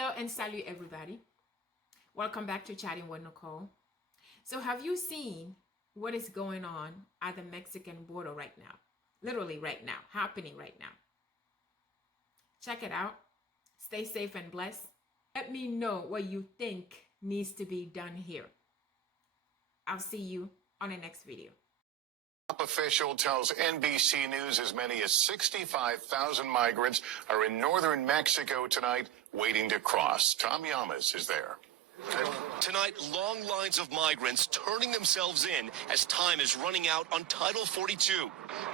Hello and salut everybody. Welcome back to Chatting with Nicole. So have you seen what is going on at the Mexican border right now? Literally right now, happening right now. Check it out. Stay safe and blessed. Let me know what you think needs to be done here. I'll see you on the next video. Top official tells NBC News as many as 65,000 migrants are in northern Mexico tonight waiting to cross. Tom Llamas is there. Tonight, long lines of migrants turning themselves in as time is running out on Title 42.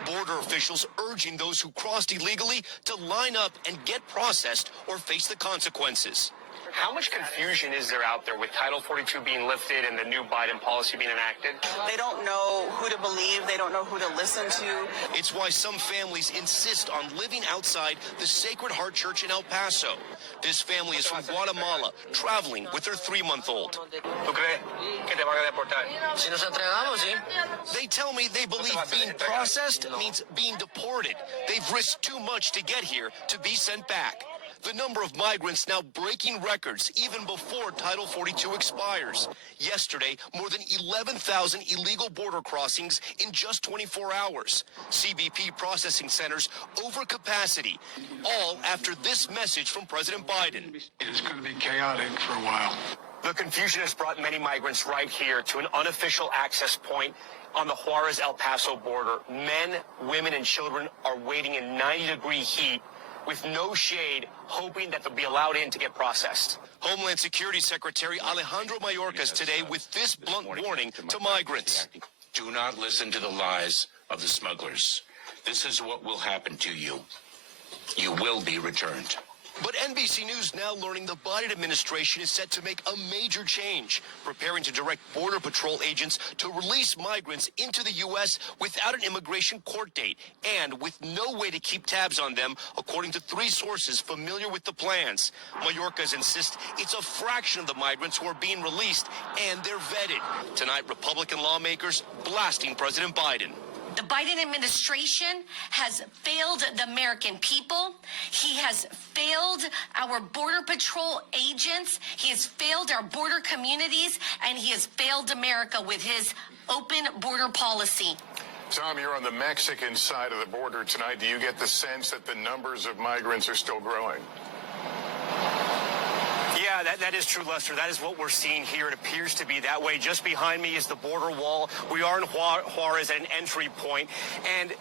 Border officials urging those who crossed illegally to line up and get processed or face the consequences. How much confusion is there out there with Title 42 being lifted and the new Biden policy being enacted? They don't know who to believe. They don't know who to listen to. It's why some families insist on living outside the Sacred Heart Church in El Paso. This family is from Guatemala, traveling with their 3-month-old. They tell me they believe being processed means being deported. They've risked too much to get here to be sent back. The number of migrants now breaking records even before Title 42 expires. Yesterday, more than 11,000 illegal border crossings in just 24 hours. CBP processing centers over capacity, all after this message from President Biden. It's going to be chaotic for a while. The confusion has brought many migrants right here to an unofficial access point on the Juarez-El Paso border. Men, women, and children are waiting in 90-degree heat with no shade, hoping that they'll be allowed in to get processed. Homeland Security Secretary Alejandro Mayorkas today with this blunt warning to migrants. Do not listen to the lies of the smugglers. This is what will happen to you. You will be returned. But NBC News now learning the Biden administration is set to make a major change, preparing to direct Border Patrol agents to release migrants into the U.S. without an immigration court date and with no way to keep tabs on them, according to 3 sources familiar with the plans. Mayorkas insists it's a fraction of the migrants who are being released and they're vetted. Tonight, Republican lawmakers blasting President Biden. The Biden administration has failed the American people. He has failed our Border Patrol agents. He has failed our border communities, and he has failed America with his open border policy. Tom, you're on the Mexican side of the border tonight. Do you get the sense that the numbers of migrants are still growing? Yeah, that is true, Lester. That is what we're seeing here. It appears to be that way. Just behind me is the border wall. We are in Juarez at an entry point, and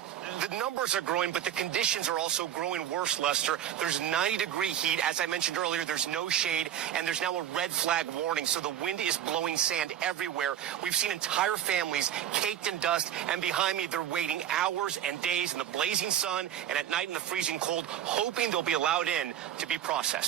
the numbers are growing, but the conditions are also growing worse, Lester. There's 90-degree heat. As I mentioned earlier, there's no shade, and there's now a red flag warning, so the wind is blowing sand everywhere. We've seen entire families caked in dust, and behind me, they're waiting hours and days in the blazing sun and at night in the freezing cold, hoping they'll be allowed in to be processed.